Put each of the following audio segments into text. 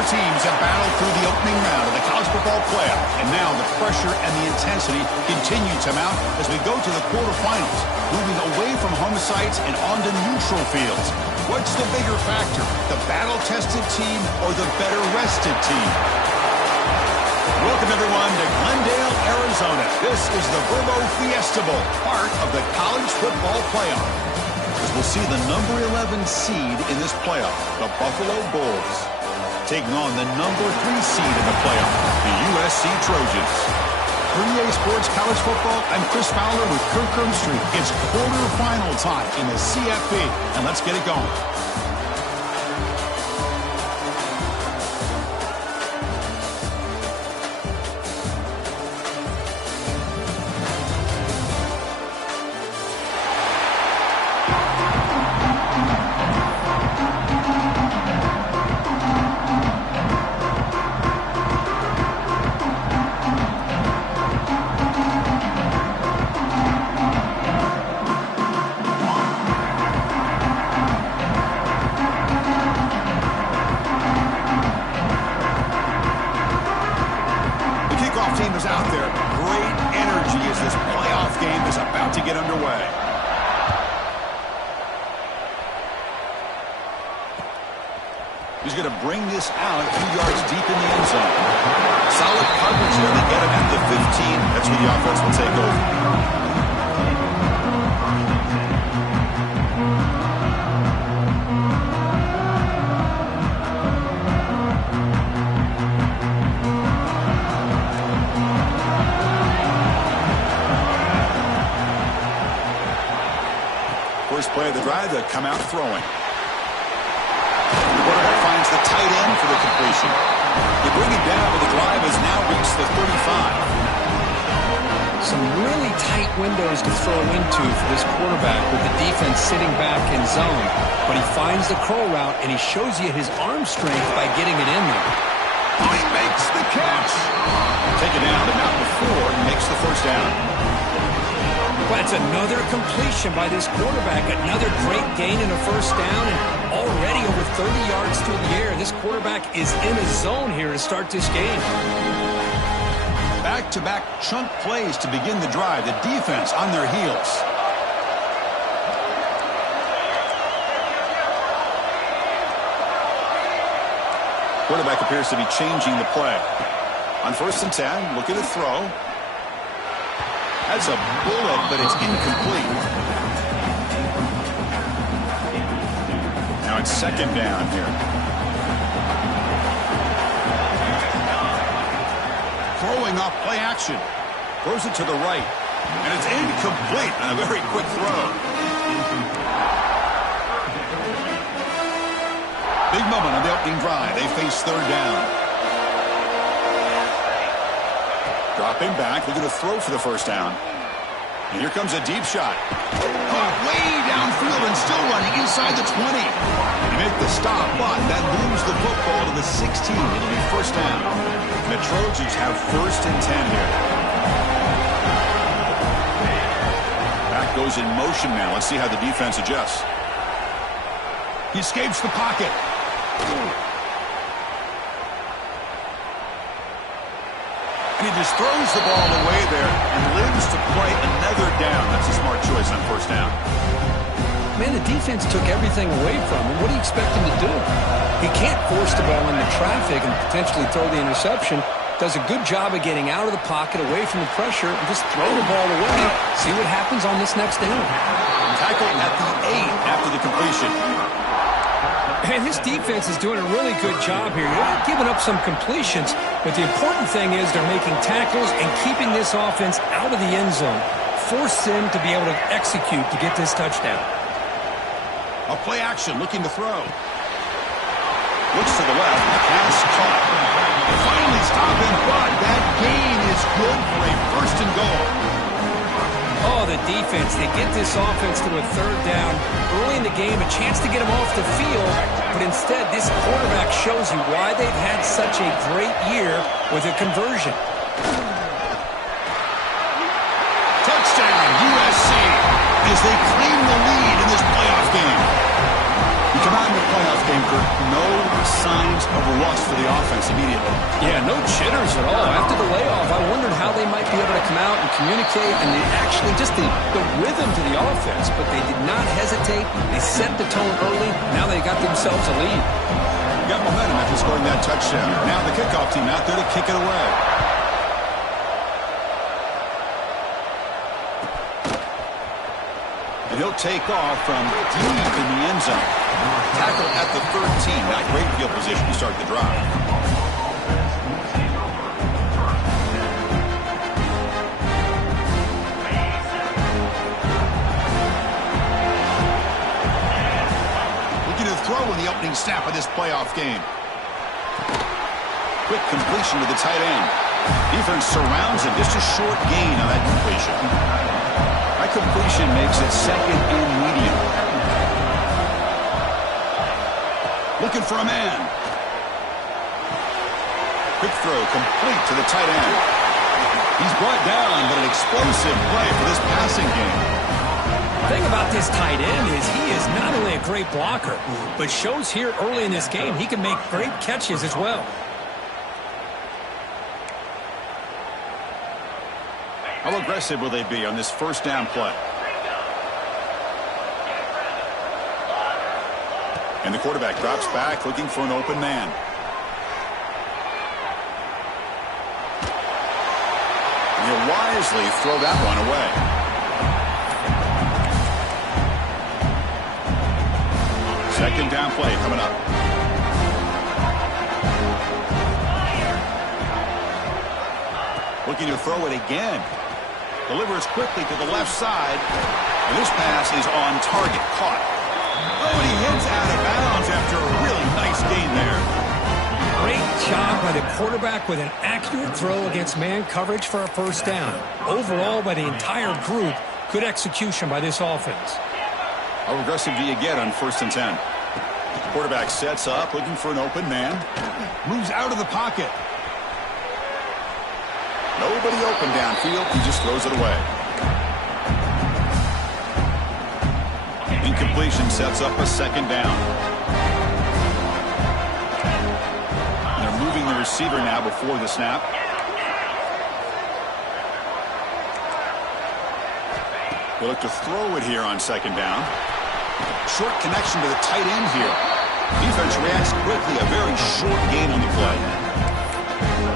Four teams have battled through the opening round of the college football playoff, and now the pressure and the intensity continue to mount as we go to the quarterfinals, moving away from home sites and onto neutral fields. What's the bigger factor, the battle-tested team or the better-rested team? Welcome, everyone, to Glendale, Arizona. This is the Verbo Fiesta Bowl, part of the college football playoff. As we'll see the number 11 seed in this playoff, the Buffalo Bulls, taking on the number 3 seed in the playoff, the USC Trojans. For EA Sports College Football, I'm Chris Fowler with Kirk Street. It's quarterfinal time in the CFP, and let's get it going. He's going to bring this out a few yards deep in the end zone. Solid coverage there to get him at the 15. That's where the offense will take over. First play of the drive, they come out throwing. The tight end for the completion. They bring it down, but the drive has now reached the 35. Some really tight windows to throw into for this quarterback with the defense sitting back in zone. But he finds the crow route, and he shows you his arm strength by getting it in there. Oh, he makes the catch. Take it down, but not before he makes the first down. Well, that's another completion by this quarterback. Another great gain in a first down, and already over 30 yards through the air. This quarterback is in a zone here to start this game. Back-to-back chunk plays to begin the drive. The defense on their heels. Quarterback appears to be changing the play. On 1st and 10, look at the throw. That's a bullet, but it's incomplete. Now it's 2nd down here. Throwing off play action. Throws it to the right. And it's incomplete on a very quick throw. Big moment on the opening drive. They face 3rd down. Dropping back, looking to throw for the first down. And here comes a deep shot. Caught way downfield and still running inside the 20. They make the stop, but that moves the football to the 16. It'll be first down. And the Trojans have 1st and 10 here. Back goes in motion now. Let's see how the defense adjusts. He escapes the pocket. And he just throws the ball away there and lives to play another down. That's a smart choice on first down. Man, the defense took everything away from him. What do you expect him to do? He can't force the ball into traffic and potentially throw the interception. Does a good job of getting out of the pocket, away from the pressure, and just throw the ball away. See what happens on this next down. Tackled at the 8 after the completion. And this defense is doing a really good job here. They're giving up some completions, but the important thing is they're making tackles and keeping this offense out of the end zone. Force them to be able to execute to get this touchdown. A play action, looking to throw. Looks to the left, the pass caught. Finally stopping, but that gain is good for a 1st and goal. Oh, the defense, they get this offense to a 3rd down. Early in the game, a chance to get him off the field, but instead this quarterback shows you why they've had such a great year with a conversion. Touchdown, USC, as they claim the lead in this playoff game. You come out watching the playoff game, Kurt, no signs of rust for the offense immediately. Yeah, no jitters at all. After the layoff, I wondered how they might be able to come out and communicate and actually just the rhythm to the offense. But they did not hesitate. They set the tone early. Now they got themselves a lead. Got momentum after scoring that touchdown. Now the kickoff team out there to kick it away. And he'll take off from deep in the end zone. Tackle at the 13. Not great field position to start the drive. Looking to throw in the opening snap of this playoff game. Quick completion to the tight end. Defense surrounds him. Just a short gain on that completion. That completion makes it second and medium. Looking for a man. Quick throw complete to the tight end. He's brought down, but an explosive play for this passing game. The thing about this tight end is he is not only a great blocker, but shows here early in this game he can make great catches as well. How aggressive will they be on this first down play? And the quarterback drops back looking for an open man. And he'll wisely throw that one away. Second down play coming up. Looking to throw it again. Delivers quickly to the left side. And this pass is on target. Caught. Oh, and he heads out of bounds after a really nice gain there. Great job by the quarterback with an accurate throw against man coverage for a first down. Overall, by the entire group, good execution by this offense. How aggressive do you get on 1st and 10? Quarterback sets up, looking for an open man. Moves out of the pocket. Nobody open downfield. He just throws it away. Incompletion sets up a second down. And they're moving the receiver now before the snap. They look to throw it here on second down. Short connection to the tight end here. Defense reacts quickly. A very short gain on the play.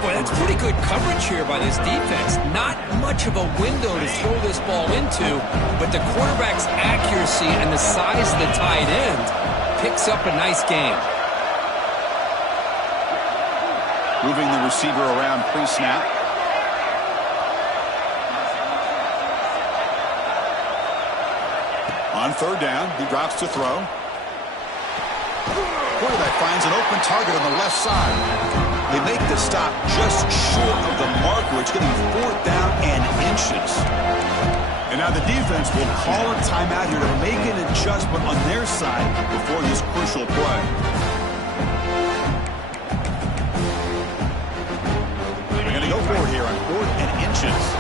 Boy, that's pretty good coverage here by this defense. Not much of a window to throw this ball into, but the quarterback's accuracy and the size of the tight end picks up a nice gain. Moving the receiver around pre-snap. On third down, he drops to throw. Quarterback finds an open target on the left side. They make the stop just short of the marker. It's getting 4th down and inches. And now the defense will call a timeout here to make an adjustment on their side before this crucial play. They're going to go for it here on 4th and inches.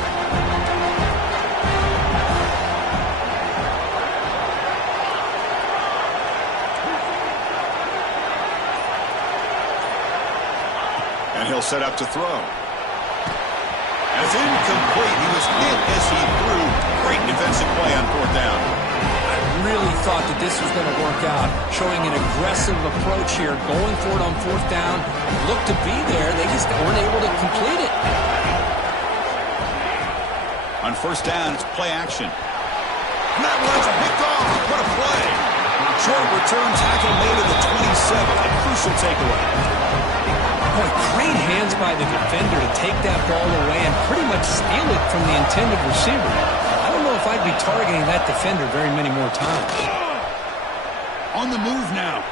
And he'll set up to throw. That's incomplete. He was hit as he threw. Great defensive play on 4th down. I really thought that this was going to work out, showing an aggressive approach here, going for it on 4th down. Looked to be there. They just weren't able to complete it. On 1st down, it's play action. And that one's picked off. What a play. Short return tackle made at the 27. A crucial takeaway. Boy, great hands by the defender to take that ball away and pretty much steal it from the intended receiver. I don't know if I'd be targeting that defender very many more times. On the move now.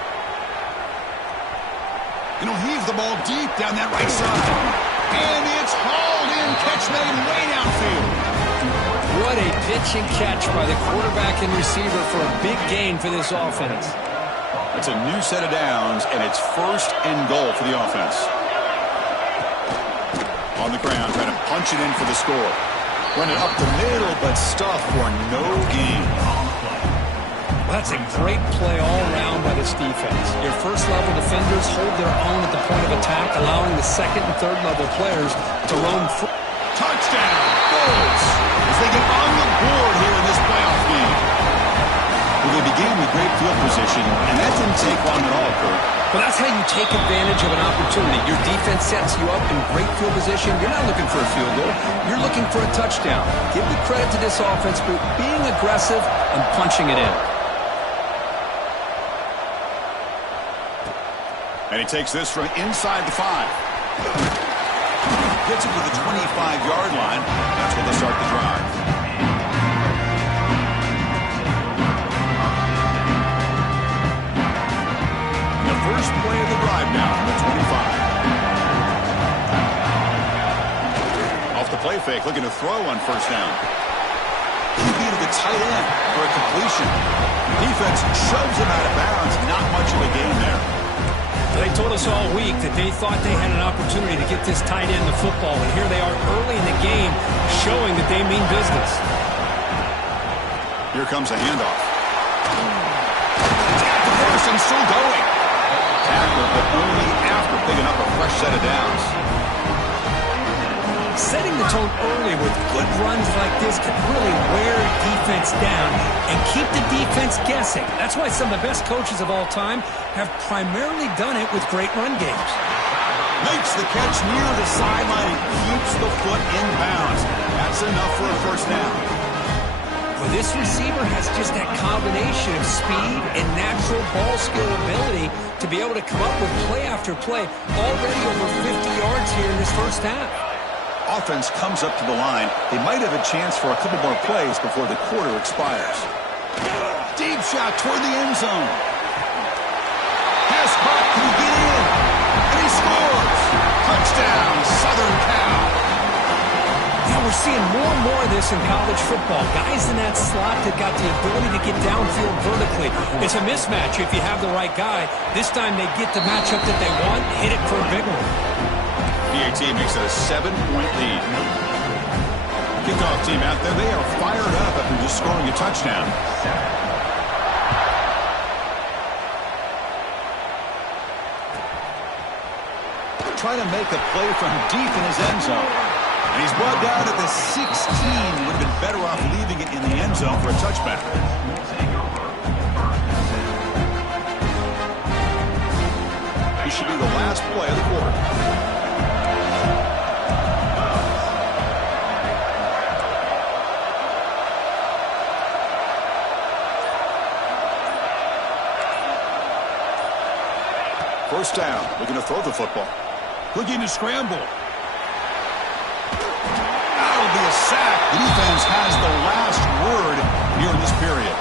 And he'll heave the ball deep down that right side. And it's hauled in. Catch made way downfield. What a pitch and catch by the quarterback and receiver for a big gain for this offense. It's a new set of downs, and it's 1st and goal for the offense. On the ground, trying to punch it in for the score. Running up the middle, but stuffed for no gain. That's a great play all around by this defense. Your first-level defenders hold their own at the point of attack, allowing the second and third-level players to roam free. Touchdown, Bulls, as they get on the board here in this playoff game. Well, they began with great field position, and that didn't take long at all, Kurt. Well, that's how you take advantage of an opportunity. Your defense sets you up in great field position. You're not looking for a field goal. You're looking for a touchdown. Give the credit to this offense for being aggressive and punching it in. And he takes this from inside the 5. Gets it to the 25-yard line. That's where they start the drive. The first play of the drive now from the 25. Off the play fake, looking to throw on first down. QB to the tight end for a completion. Defense shoves him out of bounds. Not much of a gain there. They told us all week that they thought they had an opportunity to get this tight end the football, and here they are early in the game showing that they mean business. Here comes a handoff. He's got the person still going. Tackler, but only after picking up a fresh set of downs. Setting the tone early with good runs like this can really wear defense down and keep the defense guessing. That's why some of the best coaches of all time have primarily done it with great run games. Makes the catch near the sideline and keeps the foot in bounds. That's enough for a first down. Well, this receiver has just that combination of speed and natural ball skill ability to be able to come up with play after play. Already over 50 yards here in this first half. Offense comes up to the line. They might have a chance for a couple more plays before the quarter expires. Deep shot toward the end zone. Pass caught. Can he get in? And he scores. Touchdown, Southern Cal. Now we're seeing more and more of this in college football. Guys in that slot that got the ability to get downfield vertically. It's a mismatch if you have the right guy. This time they get the matchup that they want, hit it for a big one. PAT makes it a 7-point lead. Kickoff team out there, they are fired up after just scoring a touchdown. Trying to make a play from deep in his end zone. And he's brought down at the 16. Would have been better off leaving it in the end zone for a touchback. This should be the last play of the quarter. First down, looking to throw the football. Looking to scramble. That'll be a sack. The defense has the last word here in this period.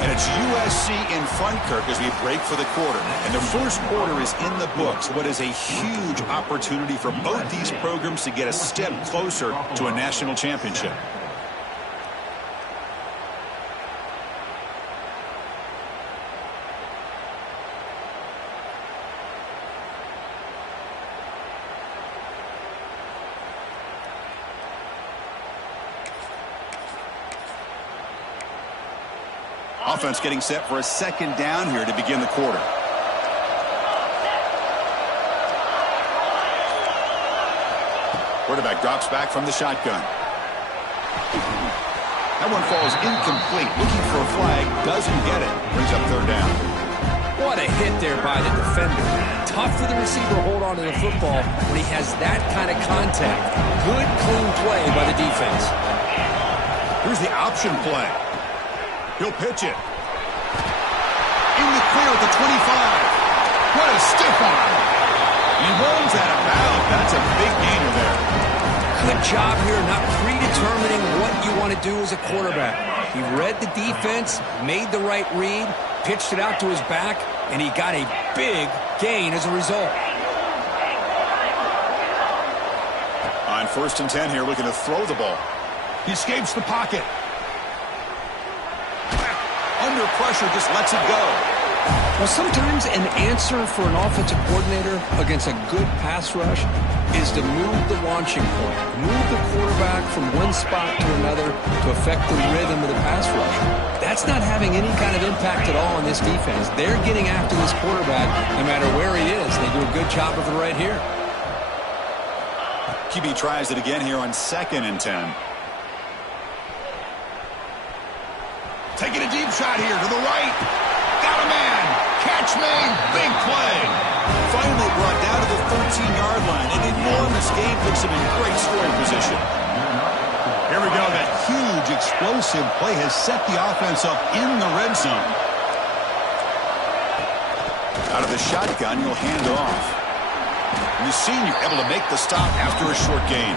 And it's USC in front, Kirk, as we break for the quarter. And the first quarter is in the books. What is a huge opportunity for both these programs to get a step closer to a national championship. Offense getting set for a second down here to begin the quarter. Quarterback drops back from the shotgun. That one falls incomplete. Looking for a flag, doesn't get it. Brings up third down. What a hit there by the defender. Tough for the receiver to hold on to the football when he has that kind of contact. Good, clean play by the defense. Here's the option play. He'll pitch it. In the clear at the 25. What a stiff arm. He rolls out of bounds. That's a big gainer there. Good job here not predetermining what you want to do as a quarterback. He read the defense, made the right read, pitched it out to his back, and he got a big gain as a result. On 1st and 10 here, looking to throw the ball. He escapes the pocket. Under pressure, just lets it go. Well, sometimes an answer for an offensive coordinator against a good pass rush is to move the launching point, move the quarterback from one spot to another to affect the rhythm of the pass rush. That's not having any kind of impact at all on this defense. They're getting after this quarterback no matter where he is. They do a good job of it right here. QB tries it again here on 2nd and 10. Taking a deep shot here to the right. Got a man. Catch made. Big play. Finally brought down to the 13-yard line. An enormous gain puts him in great scoring position. Here we go. That huge explosive play has set the offense up in the red zone. Out of the shotgun, you'll hand it off. And the senior able to make the stop after a short gain.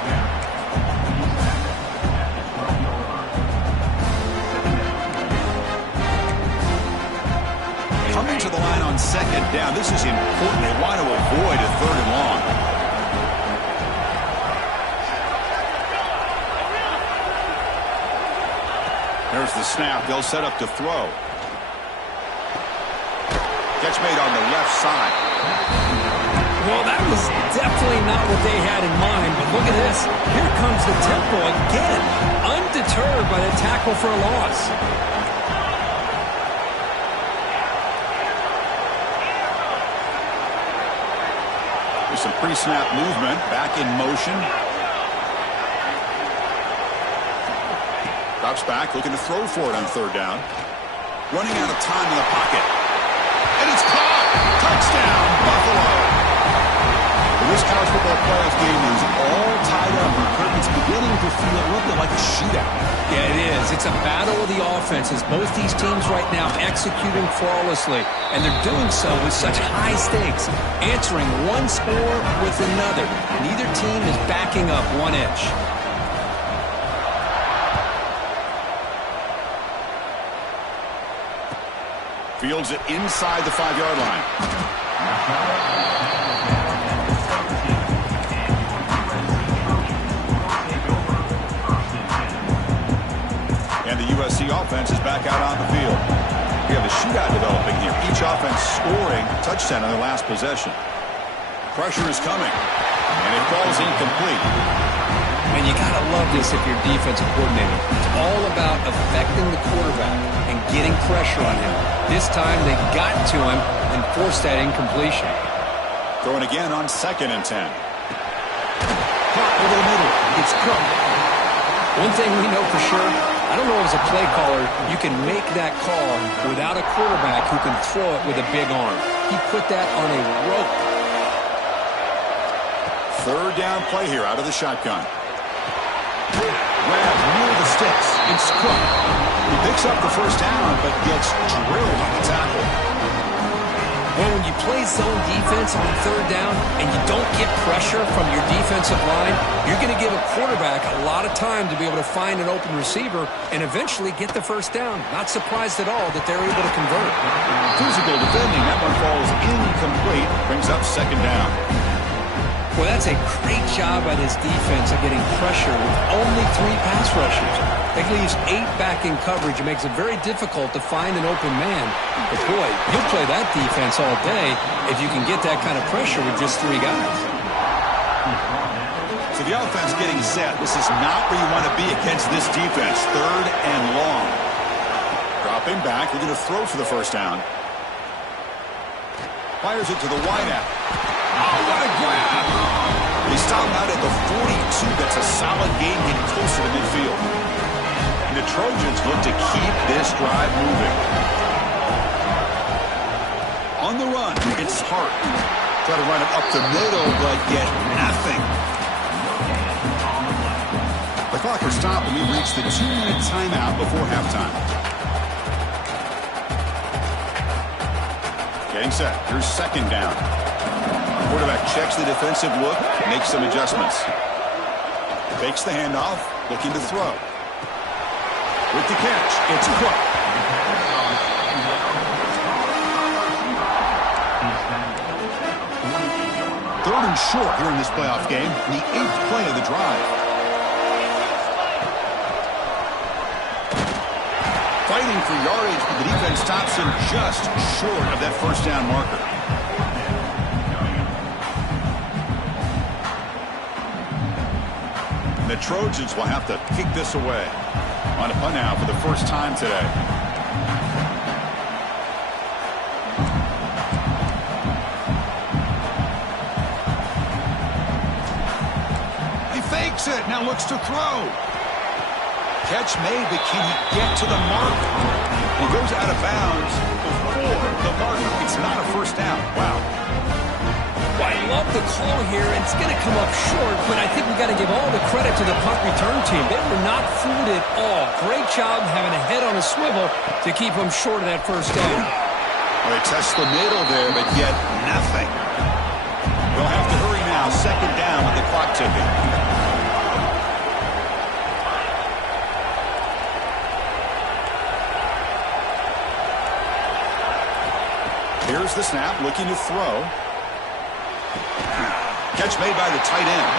Coming to the line on 2nd down. This is important. They want to avoid a 3rd and long. There's the snap. They'll set up to throw. Catch made on the left side. Well, that was definitely not what they had in mind, but look at this. Here comes the tempo again, undeterred by the tackle for a loss. There's some pre-snap movement, back in motion. Drops back, looking to throw for it on 3rd down. Running out of time in the pocket. And it's caught! Touchdown, Buffalo! This college football playoff game is all tied up. The curtain's beginning to feel a little bit like a shootout. Yeah, it is. It's a battle of the offenses. Both these teams right now executing flawlessly, and they're doing so with such high stakes, answering one score with another. Neither team is backing up 1 inch. Fields it inside the 5-yard line. And the USC offense is back out on the field. We have a shootout developing here. Each offense scoring a touchdown on their last possession. Pressure is coming, and it falls incomplete. And you got to love this if you're defensive coordinator. It's all about affecting the quarterback and getting pressure on him. This time they got to him and forced that incompletion. Throwing again on 2nd and 10. Caught over the middle. It's Cook. One thing we know for sure, I don't know as a play caller, you can make that call without a quarterback who can throw it with a big arm. He put that on a rope. 3rd down play here out of the shotgun. Grab near the sticks. It's Cook. He picks up the 1st down, but gets drilled on the tackle. Well, when you play zone defense on 3rd down and you don't get pressure from your defensive line, you're going to give a quarterback a lot of time to be able to find an open receiver and eventually get the 1st down. Not surprised at all that they're able to convert. Physical defending. That one falls incomplete. Brings up 2nd down. Well, that's a great job by this defense of getting pressure with only 3 pass rushers. That leaves 8 back in coverage. It makes it very difficult to find an open man. But, boy, you'll play that defense all day if you can get that kind of pressure with just 3 guys. So the offense getting set. This is not where you want to be against this defense. 3rd and long. Dropping back. We're going to throw for the 1st down. Fires it to the wideout. Oh, what a grab! They stop out at the 42. That's a solid gain, getting closer to midfield. And the Trojans look to keep this drive moving. On the run, it's Hart. Try to run it up the middle, but get nothing. The clock will stop, and we've reached the 2-minute timeout before halftime. Getting set. Here's 2nd down. Quarterback checks the defensive look, makes some adjustments. Takes the handoff, looking to throw. With the catch, it's Cook. 3rd and short here in this playoff game, the 8th play of the drive. fighting for yardage, but the defense stops him just short of that first down marker. And the Trojans will have to kick this away. On a punt now for the first time today. He fakes it, now looks to throw. Catch made, but can he get to the mark? He goes out of bounds before the marker. It's not a first down. Wow. Well, I love the call here, and it's going to come up short, but I think we've got to give all the credit to the punt return team. They were not fooled at all. Great job having a head on a swivel to keep them short of that first down. Well, they test the middle there, but yet nothing. They'll have to hurry now. Second down with the clock ticking. Here's the snap, looking to throw. Catch made by the tight end.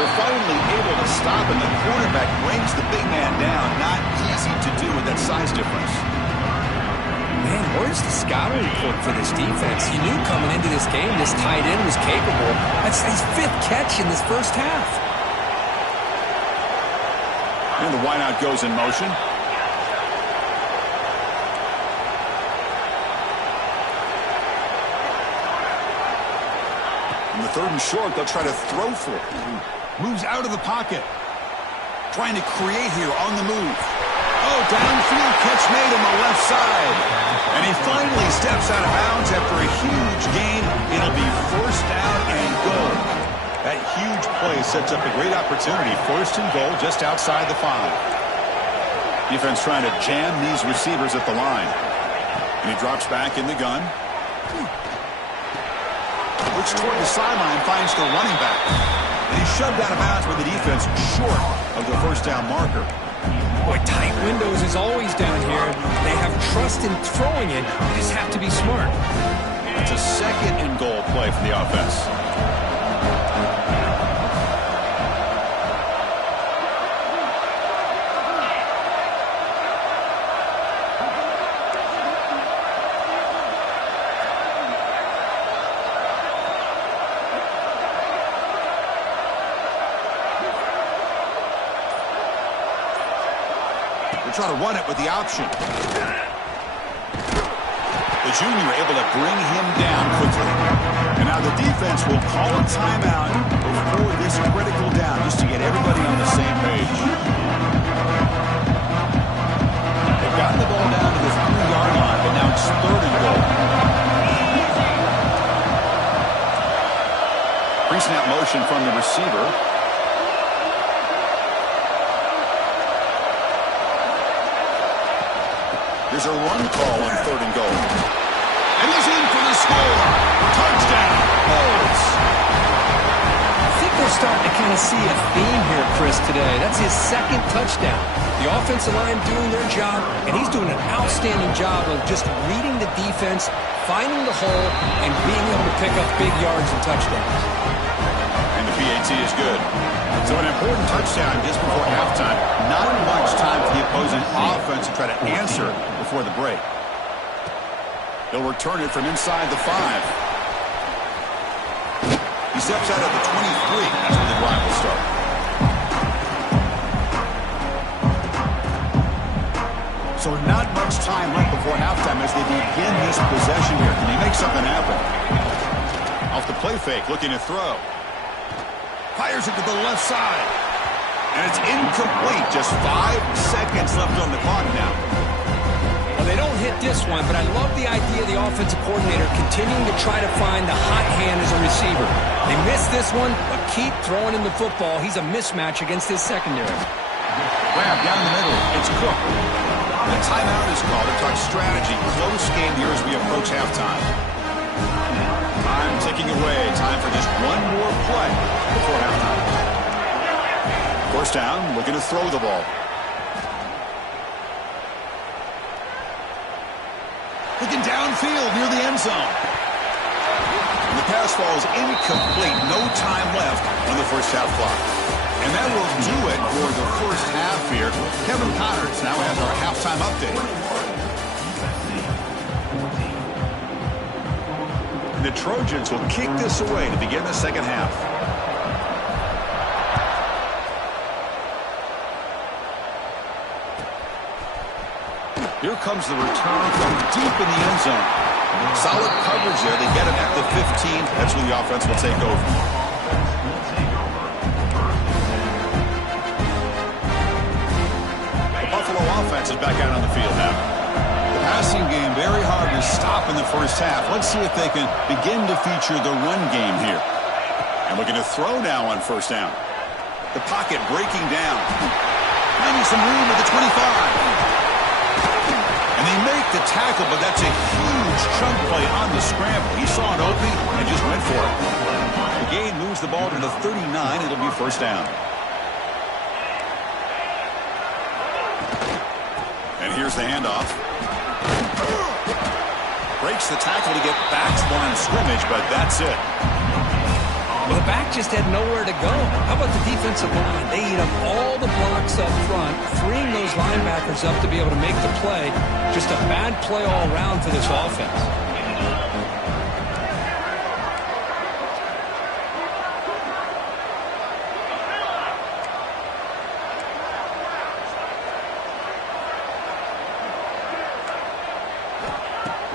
They're finally able to stop, and the quarterback brings the big man down. Not easy to do with that size difference. Man, where's the scouting report for this defense? You knew coming into this game this tight end was capable. That's his 5th catch in this first half. And the wideout goes in motion. Third and short, they'll try to throw for it. Moves out of the pocket. Trying to create here on the move. Oh, downfield catch made on the left side. And he finally steps out of bounds after a huge gain. It'll be first down and goal. That huge play sets up a great opportunity. First and goal just outside the 5. Defense trying to jam these receivers at the line. And he drops back in the gun. Looks toward the sideline, finds the running back. And he's shoved out of bounds by the defense short of the first down marker. Boy, tight windows is always down here. They have trust in throwing it. They just have to be smart. It's a second and goal play for the offense. Try to run it with the option. The junior able to bring him down quickly. And now the defense will call a timeout before this critical down just to get everybody on the same page. They've gotten the ball down to the 3-yard line, but now it's third and goal. Pre-snap motion from the receiver. There's a run call on third and goal. And he's in for the score. Touchdown. Bolts. I think they're starting to kind of see a theme here, Chris, today. That's his 2nd touchdown. The offensive line doing their job, and he's doing an outstanding job of just reading the defense, finding the hole, and being able to pick up big yards and touchdowns. And the PAT is good. So an important touchdown just before halftime. Not much time for the opposing offense to try to answer before the break. They'll return it from inside the 5. He steps out at the 23. That's where the drive will start. So not much time left before halftime as they begin this possession here. Can he make something happen? Off the play fake, looking to throw. Fires it to the left side. And it's incomplete. Just 5 seconds left on the clock now. Well, they don't hit this one, but I love the idea of the offensive coordinator continuing to try to find the hot hand as a receiver. They missed this one, but keep throwing him the football. He's a mismatch against his secondary. Grab down the middle. It's Cook. The timeout is called to talk strategy. Close game here as we approach halftime. Time ticking away. Time for just one more play before halftime. First down, looking to throw the ball. Looking downfield near the end zone. And the pass falls incomplete. No time left on the first half clock. And that will do it for the first half here. Kevin Connors now has our halftime update. The Trojans will kick this away to begin the second half. Here comes the return from deep in the end zone. Solid coverage there. They get him at the 15. That's where the offense will take over. The Buffalo offense is back out on the field now. The passing game very hard to stop in the first half. Let's see if they can begin to feature the run game here. And looking to throw now on first down. The pocket breaking down. Finding some room at the 25. And they make the tackle, but that's a huge chunk play on the scramble. He saw an opening and just went for it. The gain moves the ball to the 39. It'll be first down. And here's the handoff. Breaks the tackle to get back to the line of scrimmage, but that's it. Well, the back just had nowhere to go. How about the defensive line? They eat up all the blocks up front, freeing those linebackers up to be able to make the play. Just a bad play all around for this offense.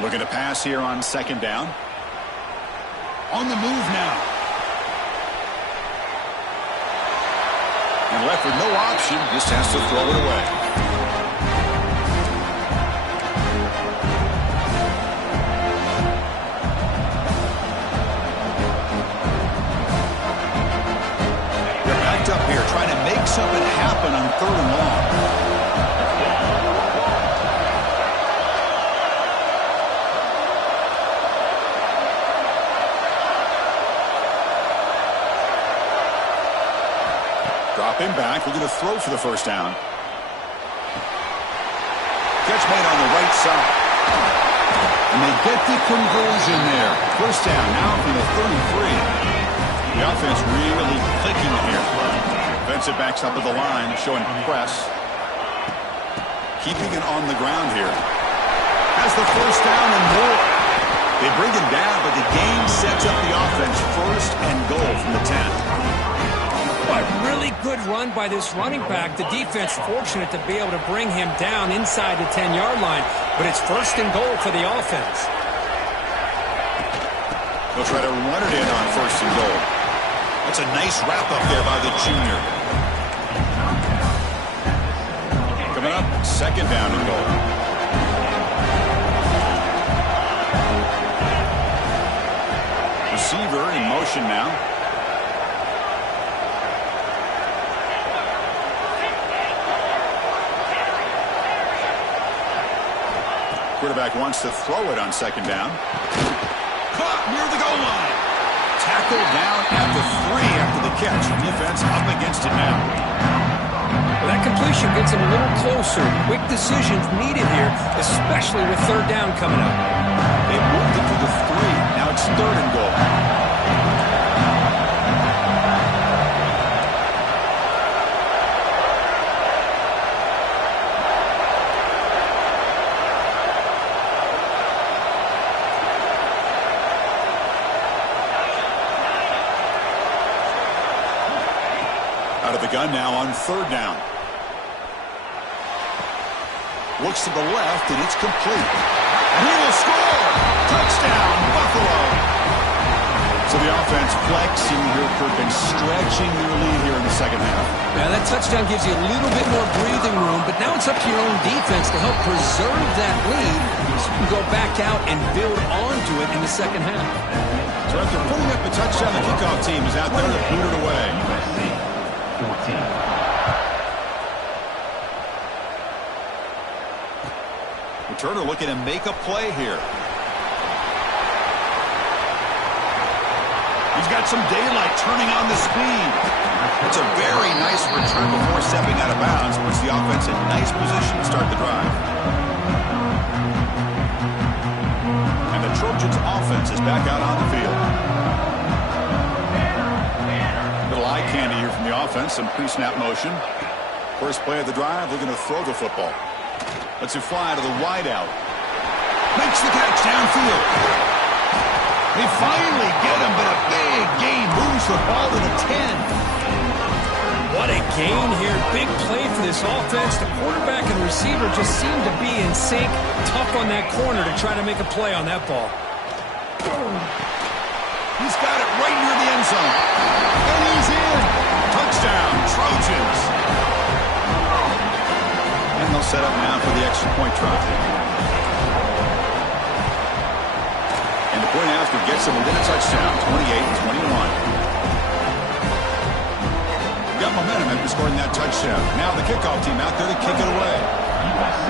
Looking to pass here on second down. On the move now. And left with no option, just has to throw it away. They're backed up here, trying to make something happen on third and long. Drop him back. We're going to throw for the first down. Catch made on the right side. And they get the conversion there. First down now from the 33. The offense really clicking here. Defensive backs up at the line, showing press. Keeping it on the ground here. Has the first down and more. They bring him down, but the game sets up the offense first and goal from the 10. A really good run by this running back. The defense fortunate to be able to bring him down inside the 10-yard line, but it's first and goal for the offense. They'll try to run it in on first and goal. That's a nice wrap-up there by the junior. Coming up, second down and goal. Receiver in motion now. Quarterback wants to throw it on second down. Caught near the goal line. Tackled down at the 3 after the catch. Defense up against it now. Well, that completion gets him a little closer. Quick decisions needed here, especially with third down coming up. They moved it to the 3. Now it's third and goal. Out of the gun now on third down. Looks to the left, and it's complete. And he will score! Touchdown, Buffalo! So the offense flexing here, Kirk, and stretching their lead here in the second half. Now, that touchdown gives you a little bit more breathing room, but now it's up to your own defense to help preserve that lead so you can go back out and build onto it in the second half. So after putting up a touchdown, the kickoff team is out there to boot it away. Returner looking to make a play here. He's got some daylight, turning on the speed. It's a very nice return before stepping out of bounds. Puts the offense in nice position to start the drive. And the Trojans offense is back out on the field. Little eye candy here from the offense. offense, some pre-snap motion. First play of the drive, looking to throw the football. Lets it fly to the wideout. Makes the catch downfield. They finally get him, but a big gain moves the ball to the 10. What a gain here. Big play for this offense. The quarterback and receiver just seem to be in sync. Tough on that corner to try to make a play on that ball. He's got it right near the end zone. And he's in. Touchdown, Trojans. And they'll set up now for the extra point try. And the point after gets him within a touchdown, 28-21. Got momentum after scoring that touchdown. Now the kickoff team out there to kick it away. USC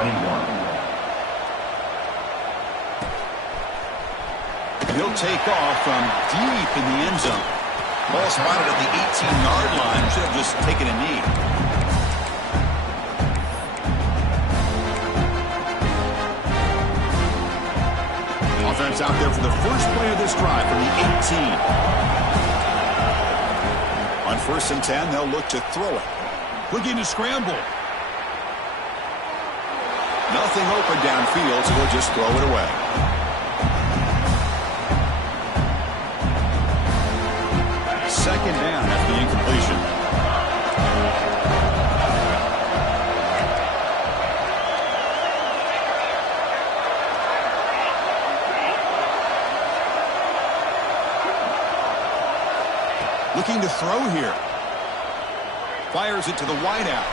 21. He'll take off from deep in the end zone. Ball spotted at the 18-yard line. Should have just taken a knee. Offense out there for the first play of this drive from the 18. On 1st and 10, they'll look to throw it. Looking to scramble. Nothing open downfield, so they'll just throw it away. Second down after the incompletion. Looking to throw here. Fires it to the wideout.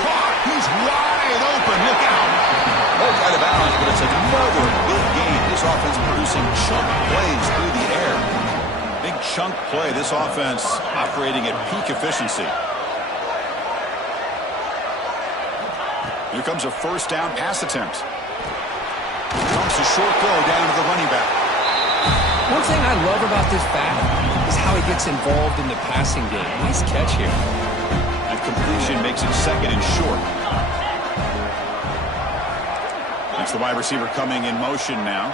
Caught! He's wide open. Look out! Both out of bounds, but it's another big game. This offense producing chunk plays through the air. Big chunk play. This offense operating at peak efficiency. Here comes a first down pass attempt. Comes a short throw down to the running back. One thing I love about this back is how he gets involved in the passing game. Nice catch here. That completion makes it second and short. It's the wide receiver coming in motion now.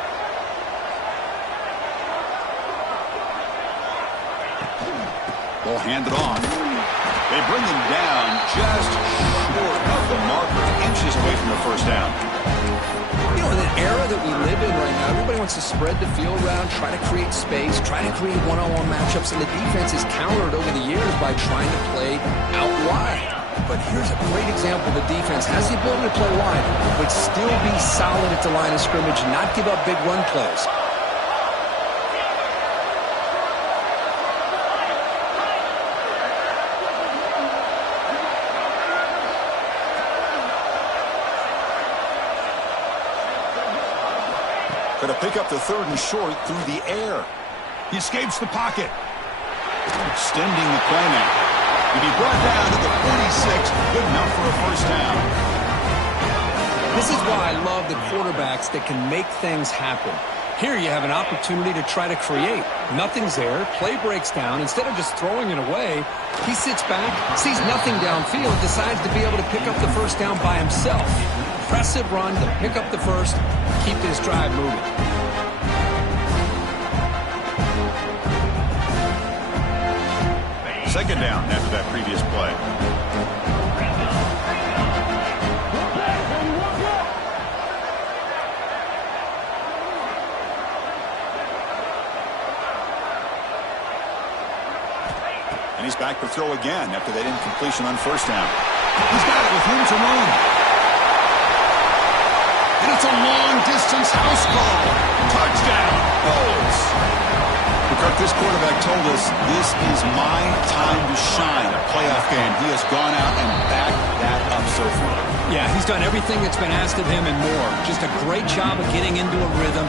Ball handed off. They bring him down just short of the marker, inches away from the first down. You know, in an era that we live in right now, everybody wants to spread the field around, try to create space, try to create one-on-one matchups, and the defense is countered over the years by trying to play out wide. But here's a great example. The defense has the ability to play wide, but still be solid at the line of scrimmage and not give up big run plays. Going to pick up the third and short through the air. He escapes the pocket. Extending the play now. To be brought down to the 46. Good enough for a first down. This is why I love the quarterbacks that can make things happen. Here you have an opportunity to try to create. Nothing's there. Play breaks down. Instead of just throwing it away, he sits back, sees nothing downfield, decides to be able to pick up the first down by himself. Impressive run to pick up the first, keep this drive moving. Second down after that previous play. And he's back to throw again after that incompletion on first down. He's got it with room to run. And it's a long-distance house call. Touchdown, Bulls. Kirk, this quarterback told us this is my time to shine, a playoff game. He has gone out and backed that up so far. Yeah, he's done everything that's been asked of him and more. Just a great job of getting into a rhythm.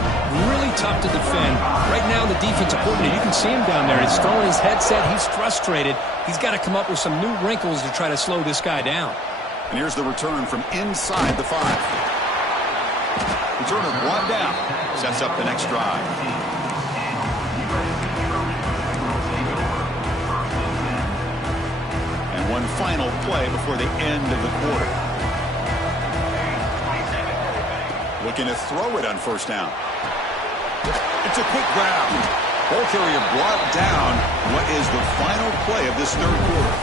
Really tough to defend. Right now, the defensive coordinator, you can see him down there. He's throwing his headset. He's frustrated. He's got to come up with some new wrinkles to try to slow this guy down. And here's the return from inside the 5. Return of 1 down. Sets up the next drive. One final play before the end of the quarter. Looking to throw it on first down. It's a quick grab. Ball carrier brought down What is the final play of this third quarter?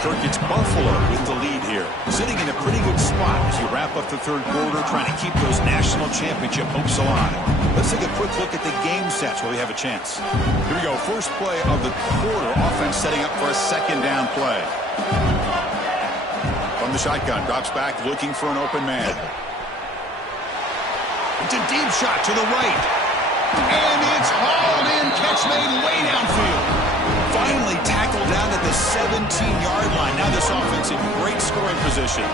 Kirk, it's Buffalo with the lead here. Sitting in a pretty good spot as you wrap up the third quarter, trying to keep those national championship hopes alive. Let's take a quick look at the game sets where we have a chance. Here we go. First play of the quarter. Offense setting up for a second down play. From the shotgun, drops back looking for an open man. It's a deep shot to the right. And it's hauled in. Catch made way downfield. Finally tackled down at the 17-yard line. Now this offense in great scoring position.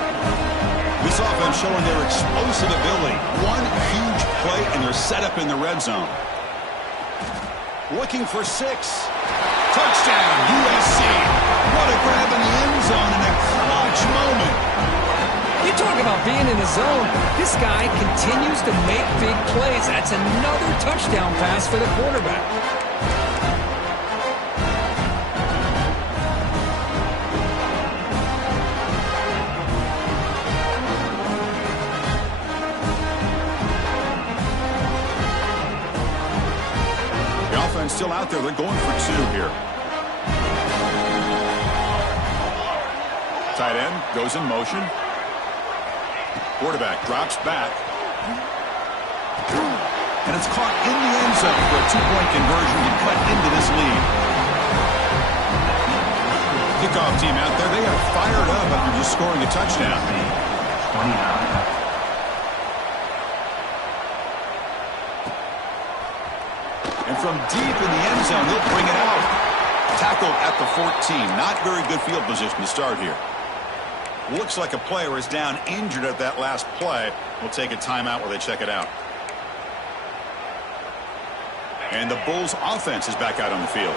This offense showing their explosive ability. One huge play, and they're set up in the red zone. Looking for 6. Touchdown, USC. What a grab in the end zone in a clutch moment. You talk about being in the zone. This guy continues to make big plays. That's another touchdown pass for the quarterback. Still out there. They're going for 2 here. Tight end goes in motion. Quarterback drops back. And it's caught in the end zone for a 2-point conversion to cut into this lead. Kickoff team out there. They are fired up after just scoring a touchdown. 29. And from deep in the end zone, they'll bring it out. Tackled at the 14. Not very good field position to start here. Looks like a player is down injured at that last play. We'll take a timeout while they check it out. And the Bulls offense is back out on the field.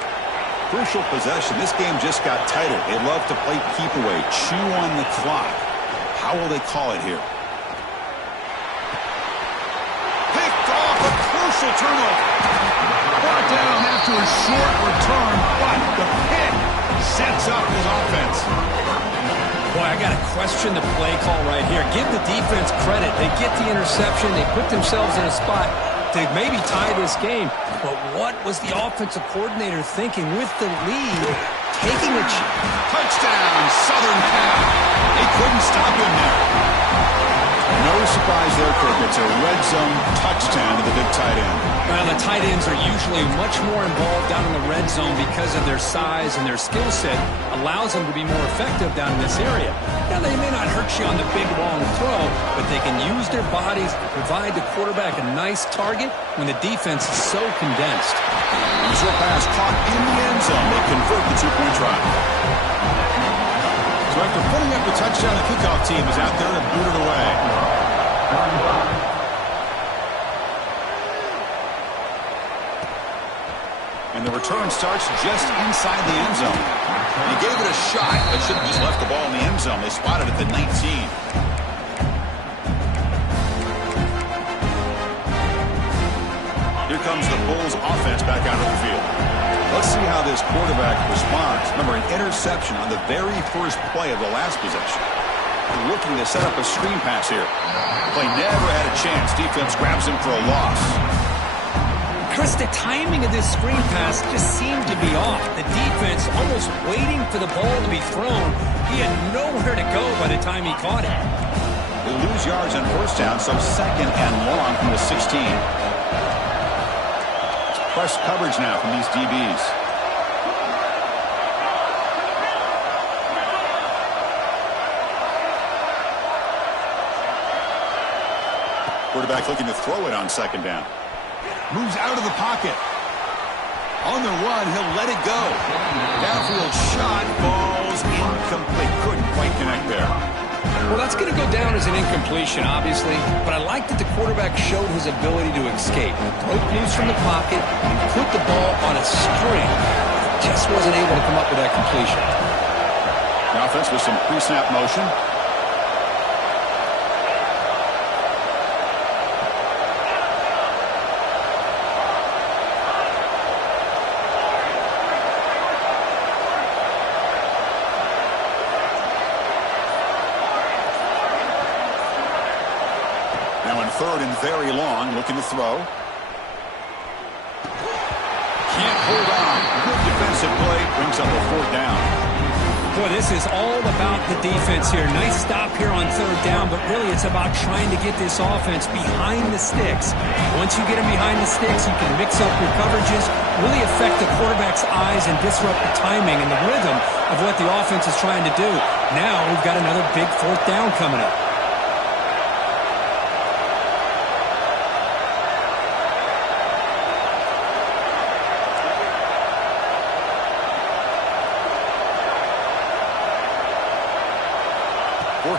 Crucial possession. This game just got tighter. They love to play keep away, chew on the clock. How will they call it here? Picked off, a crucial turnover. Brought down after a short return, but the pick sets up his offense. Boy, I got to question the play call right here. Give the defense credit. They get the interception. They put themselves in a spot to maybe tie this game. But what was the offensive coordinator thinking with the lead? Taking a touchdown, Southern Cal. They couldn't stop him there. No surprise there, Kirk. It's a red zone touchdown to the big tight end. Well, the tight ends are usually much more involved down in the red zone because of their size and their skill set allows them to be more effective down in this area. Now, they may not hurt you on the big, long throw, but they can use their bodies to provide the quarterback a nice target when the defense is so condensed. Short pass caught in the end zone. They convert the 2-point try. So after putting up the touchdown, the kickoff team is out there to boot it away. And the return starts just inside the end zone. He gave it a shot. They should have just left the ball in the end zone. They spotted it at the 19. Here comes the Bulls offense back out of the field. Let's see how this quarterback responds. Remember, an interception on the very first play of the last possession. They're looking to set up a screen pass here. Play never had a chance. Defense grabs him for a loss. Chris, the timing of this screen pass just seemed to be off. The defense almost waiting for the ball to be thrown. He had nowhere to go by the time he caught it. They lose yards on first down, so second and long from the 16. Press coverage now from these DBs. Quarterback looking to throw it on second down. Moves out of the pocket. On the run, he'll let it go. Downfield shot, falls incomplete. Couldn't quite connect there. Well, that's going to go down as an incompletion, obviously, but I like that the quarterback showed his ability to escape. Broke loose from the pocket and put the ball on a string. Just wasn't able to come up with that completion. The offense with some pre-snap motion. Third and very long, looking to throw. Can't hold on. Good Brings up a 4th down. Boy, this is all about the defense here. Nice stop here on 3rd down, but really it's about trying to get this offense behind the sticks. Once you get them behind the sticks, you can mix up your coverages, really affect the quarterback's eyes and disrupt the timing and the rhythm of what the offense is trying to do. Now we've got another big 4th down coming up.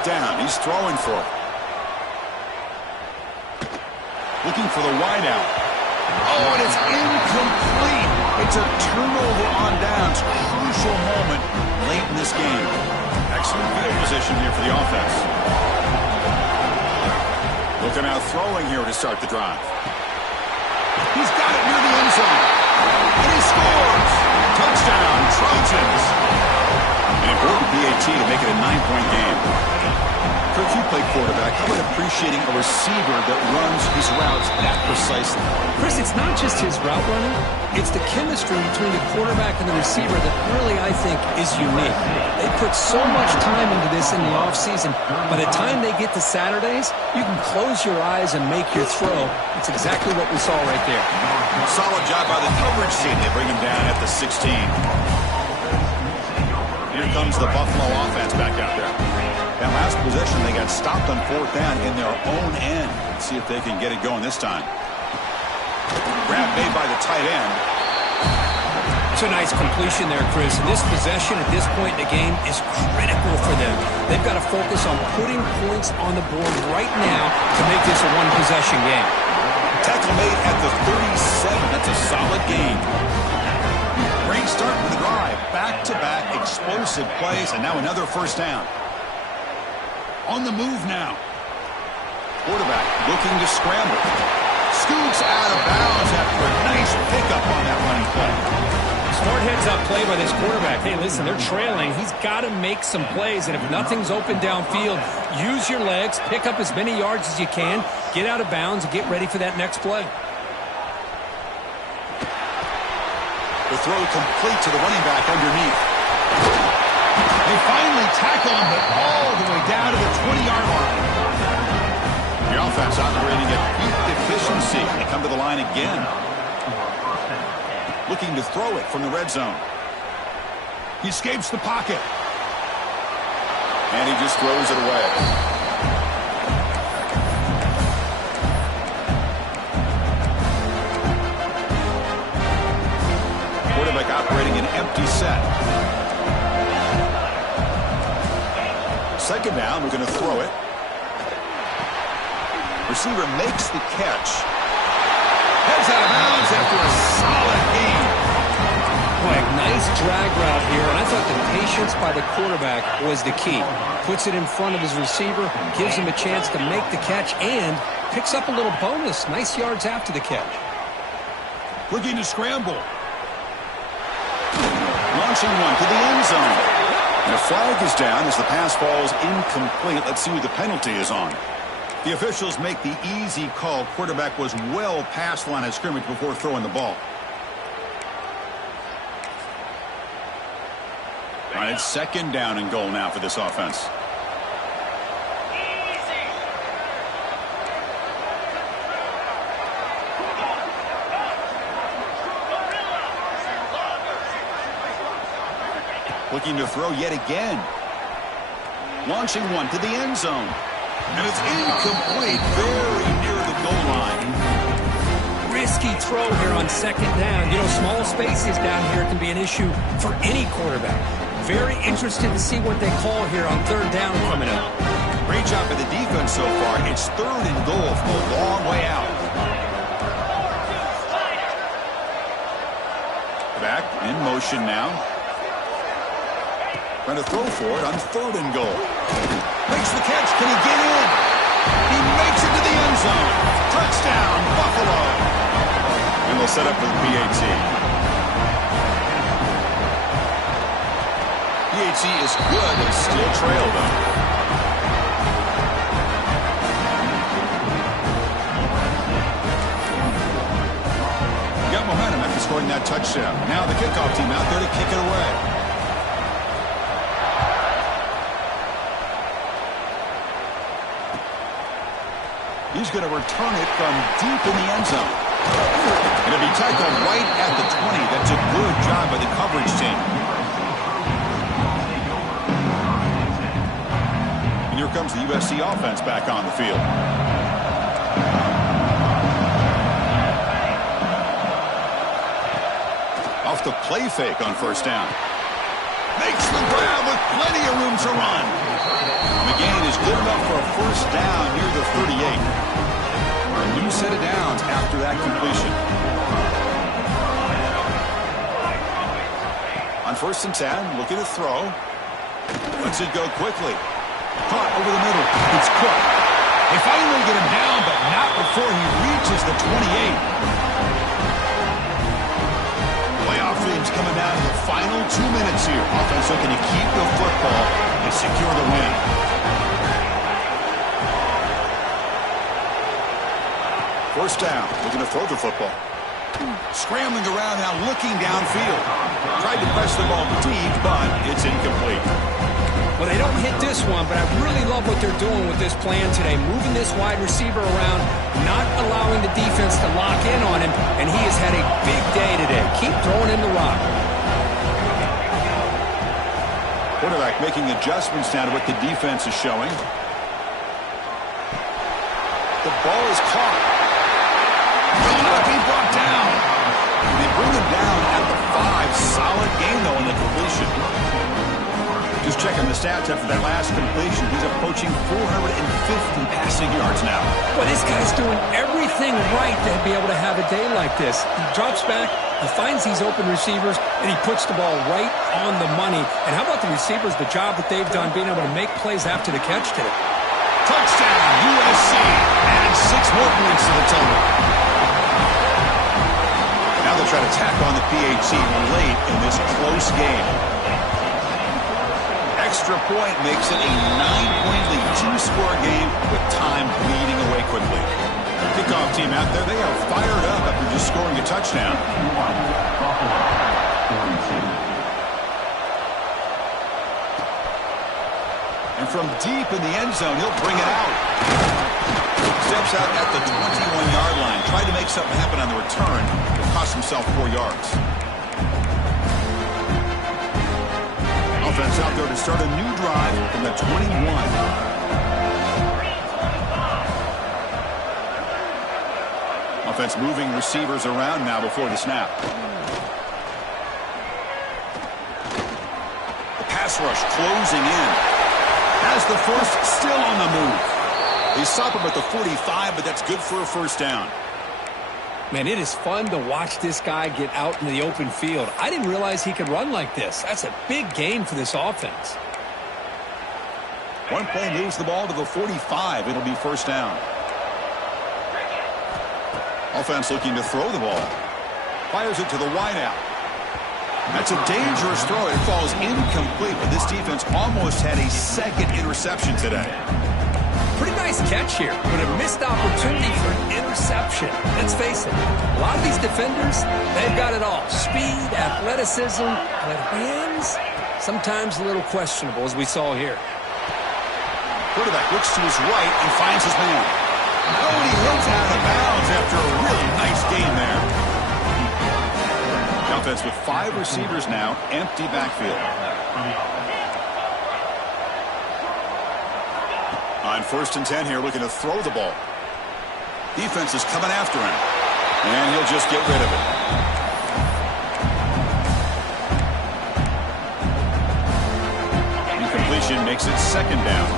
Down. He's throwing for it. Looking for the wideout. Oh, and it's incomplete. It's a turnover on downs. Crucial moment late in this game. Excellent field position here for the offense. Looking out throwing here to start the drive. He's got it near the end zone. And he scores. Touchdown, Trojans. An important PAT to make it a 9-point game. If you play quarterback, how about appreciating a receiver that runs his routes that precisely? Chris, it's not just his route running. It's the chemistry between the quarterback and the receiver that really, I think, is unique. They put so much time into this in the offseason. By the time they get to Saturdays, you can close your eyes and make your throw. It's exactly what we saw right there. Solid job by the coverage team. They bring him down at the 16. Here comes the Buffalo offense back out there. That last possession, they got stopped on 4th down in their own end. Let's see if they can get it going this time. Grab made by the tight end. It's a nice completion there, Chris. And this possession at this point in the game is critical for them. They've got to focus on putting points on the board right now to make this a one-possession game. Tackle made at the 37. That's a solid game. Great start with the drive. Back-to-back explosive plays, and now another 1st down. On the move now. Quarterback looking to scramble. Scoots out of bounds after a nice pickup on that running play. Smart heads-up play by this quarterback. Hey, listen, they're trailing. He's got to make some plays, and if nothing's open downfield, use your legs, pick up as many yards as you can, get out of bounds, and get ready for that next play. The throw complete to the running back underneath. They finally tackle him, but all the way down to the 20-yard line. The offense operating at peak efficiency. They come to the line again. Looking to throw it from the red zone. He escapes the pocket. And he just throws it away. Quarterback operating an empty set. 2nd down, we're going to throw it. Receiver makes the catch. Heads out of bounds after a solid gain. Boy, nice drag route here, and I thought the patience by the quarterback was the key. Puts it in front of his receiver, gives him a chance to make the catch, and picks up a little bonus. Nice yards after the catch. Looking to scramble. Launching one to the end zone. And a flag is down as the pass falls incomplete. Let's see who the penalty is on. The officials make the easy call. Quarterback was well past the line of scrimmage before throwing the ball. All right, it's 2nd down and goal now for this offense. Looking to throw yet again. Launching one to the end zone. And it's incomplete, very near the goal line. Risky throw here on 2nd down. You know, small spaces down here can be an issue for any quarterback. Very interested to see what they call here on 3rd down coming up. Great job by the defense so far. It's 3rd and goal from a long way out. Back in motion now. Trying to throw for it on 3rd and goal. Makes the catch. Can he get in? He makes it to the end zone. Touchdown, Buffalo. And they'll set up for the PAT. PAT is good. They still trail, though. Got momentum after scoring that touchdown. Now the kickoff team out there to kick it away. He's going to return it from deep in the end zone. Going to be tackled right at the 20. That's a good job by the coverage team. And here comes the USC offense back on the field. Off the play fake on first down. Makes the grab with plenty of room to run. The gain is good enough for a first down near the 38. A new set of downs after that completion. On first and 10, looking to throw. Lets it go quickly. Caught over the middle. It's Cook. They finally get him down, but not before he reaches the 28. Playoff themes coming down to the final 2 minutes here. Offense looking to keep the football and secure the win. First down, looking to throw the football. Scrambling around now, looking downfield. Tried to press the ball deep, but it's incomplete. Well, they don't hit this one, but I really love what they're doing with this plan today. Moving this wide receiver around, not allowing the defense to lock in on him, and he has had a big day today. Keep throwing in the rock. Quarterback making adjustments now to what the defense is showing. The ball is caught. Will not be brought down. They bring him down at the 5. Solid game, though, in the completion. Just checking the stats after that last completion. He's approaching 450 passing yards now. Well, this guy's doing everything right to be able to have a day like this. He drops back, he finds these open receivers, and he puts the ball right on the money. And how about the receivers, the job that they've done being able to make plays after the catch today? Touchdown, USC. Add 6 more points to the total. Now they'll try to tack on the PAT late in this close game. Extra point makes it a 9-point lead, 2-score game with time bleeding away quickly. Kickoff team out there, they are fired up after just scoring a touchdown. And from deep in the end zone, he'll bring it out. Steps out at the 21-yard line. Tried to make something happen on the return, but cost himself 4 yards. Offense out there to start a new drive from the 21. Offense moving receivers around now before the snap. The pass rush closing in. Has the first, still on the move. They stop him at the 45, but that's good for a first down. Man, it is fun to watch this guy get out in the open field. I didn't realize he could run like this. That's a big gain for this offense. One play moves the ball to the 45. It'll be first down. Offense looking to throw the ball. Fires it to the wideout. That's a dangerous throw. It falls incomplete, but this defense almost had a second interception today. Pretty nice catch here, but a missed opportunity for an interception. Let's face it, a lot of these defenders, they've got it all. Speed, athleticism, but hands, sometimes a little questionable, as we saw here. Quarterback looks to his right and finds his man. Oh, and he hits out of bounds after a really nice game there. The offense with 5 receivers now, empty backfield. On first and 10 here, looking to throw the ball. Defense is coming after him, and he'll just get rid of it. Incompletion makes it second down.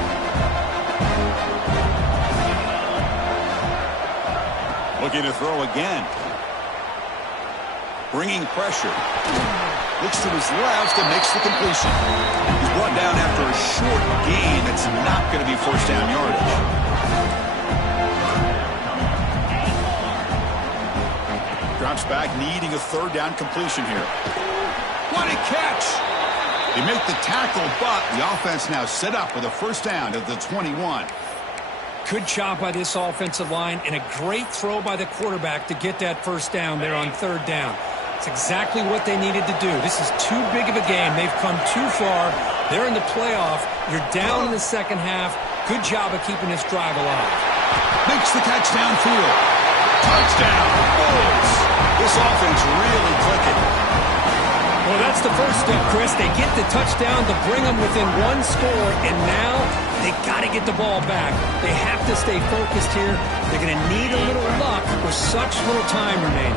Looking to throw again. Bringing pressure. Looks to his left and makes the completion. He's brought down after a short gain. That's not going to be first down yardage. Drops back, needing a third down completion here. What a catch! They make the tackle, but the offense now set up with a first down at the 21. Good job by this offensive line and a great throw by the quarterback to get that first down there on third down. It's exactly what they needed to do. This is too big of a game. They've come too far. They're in the playoff. You're down in the second half. Good job of keeping this drive alive. Makes the catch downfield. Touchdown, Bulls. This offense really clicking. Well, that's the first step, Chris. They get the touchdown to bring them within one score, and now they got to get the ball back. They have to stay focused here. They're going to need a little luck with such little time remaining.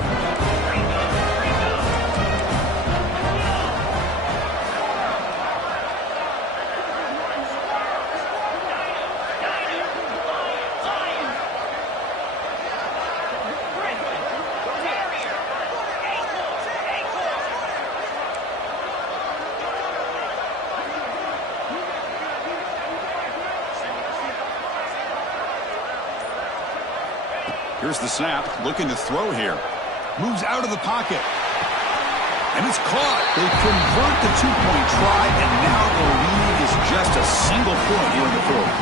Here's the snap, looking to throw here. Moves out of the pocket. And it's caught. They convert the two-point try, and now the lead is just a single point here in the fourth.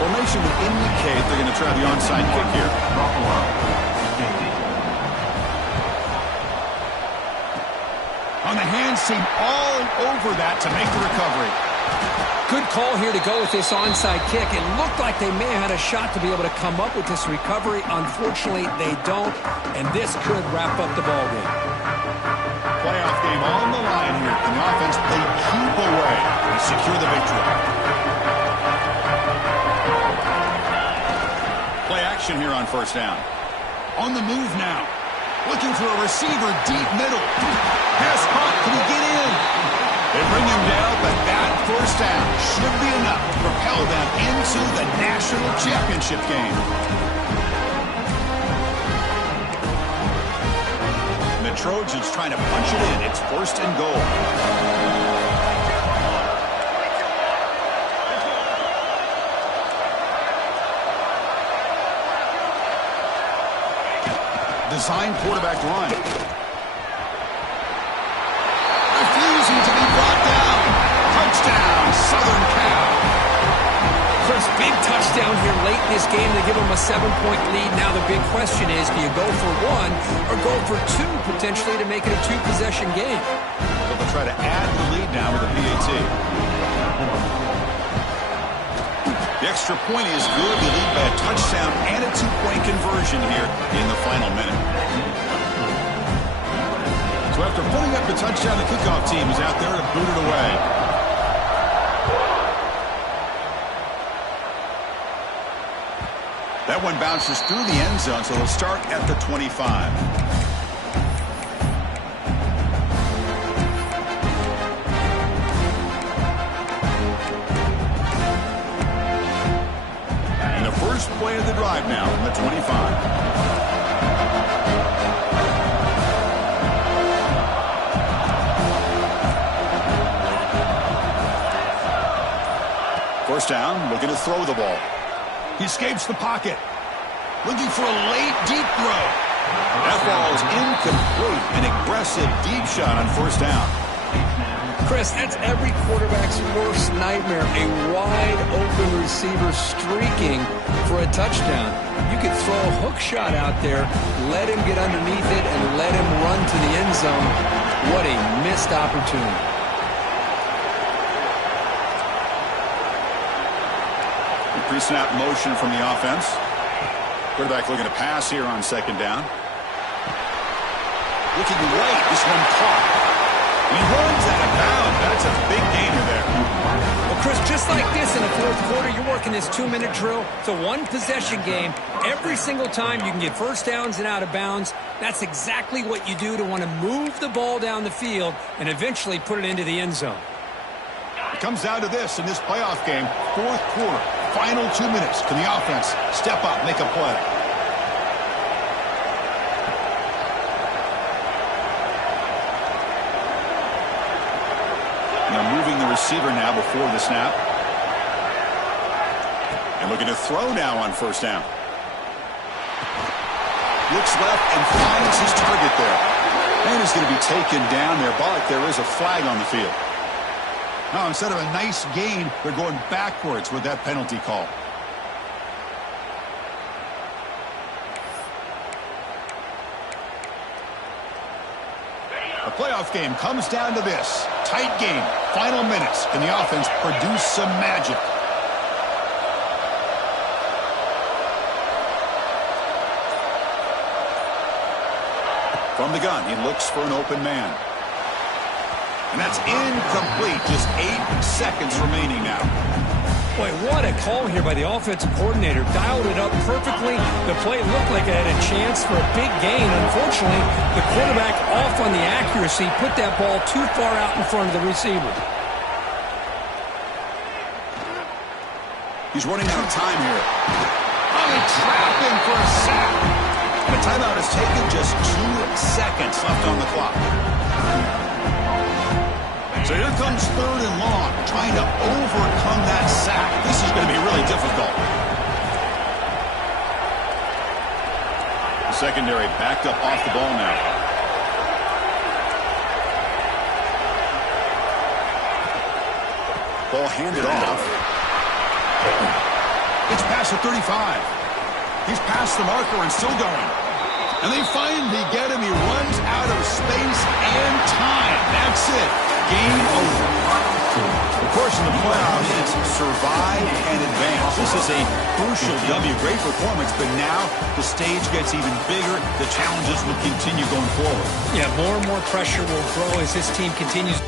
Formation would indicate they're going to try the onside kick here. On the hands team all over that to make the recovery. Good call here to go with this onside kick. It looked like they may have had a shot to be able to come up with this recovery. Unfortunately, they don't, and this could wrap up the ballgame. Playoff game on the line here. And the offense they keep away and secure the victory. Play action here on first down. On the move now. Looking for a receiver deep middle. Pass caught. Can he get in? They bring him down, but that first down should be enough to propel them into the national championship game. The Trojans trying to punch it in. It's first and goal. Design quarterback run. Refusing to be brought down. Touchdown, Southern Cal. Chris, big touchdown here late in this game to give them a 7-point lead. Now the big question is, do you go for one or go for two, potentially, to make it a two-possession game? So they'll try to add the lead now with a PAT. The extra point is good. They lead by a touchdown and a two-point conversion here in the final minute. So after putting up the touchdown, the kickoff team is out there to boot it away. That one bounces through the end zone, so they'll start at the 25. And the first play of the drive now from the 25. First down, looking to throw the ball. He escapes the pocket. Looking for a late, deep throw. That ball is incomplete. An aggressive deep shot on first down. Chris, that's every quarterback's worst nightmare. A wide-open receiver streaking for a touchdown. You could throw a hook shot out there, let him get underneath it, and let him run to the end zone. What a missed opportunity. Pre-snap motion from the offense. Quarterback looking to pass here on second down. Looking right. This one caught. He runs out of bounds. That's a big gainer there. Well, Chris, just like this in the fourth quarter, you're working this 2-minute drill. It's a one-possession game. Every single time you can get first downs and out of bounds. That's exactly what you do to want to move the ball down the field and eventually put it into the end zone. It comes down to this in this playoff game. Fourth quarter. Final 2 minutes. Can the offense step up, make a play? Now moving the receiver now before the snap. And looking to throw now on first down. Looks left and finds his target there. And he's going to be taken down there, but there is a flag on the field. Now, instead of a nice gain, they're going backwards with that penalty call. playoff game comes down to this. Tight game, final minutes. Can the offense produce some magic? From the gun, he looks for an open man. And that's incomplete. Just 8 seconds remaining now. Boy, what a call here by the offensive coordinator. Dialed it up perfectly. The play looked like it had a chance for a big gain. Unfortunately, the quarterback off on the accuracy, put that ball too far out in front of the receiver. He's running out of time here. Oh, they trap him for a sack. The timeout is taken, just 2 seconds left on the clock. So here comes 3rd and long, trying to overcome that sack. This is going to be really difficult. The secondary backed up off the ball now. Ball handed off. It's past the 35. He's past the marker and still going. And they finally get him. He runs out of space and time. That's it. Game over. Of course, in the playoffs, it's survive and advance. This is a crucial W. Great performance, but now the stage gets even bigger. The challenges will continue going forward. Yeah, more and more pressure will grow as this team continues.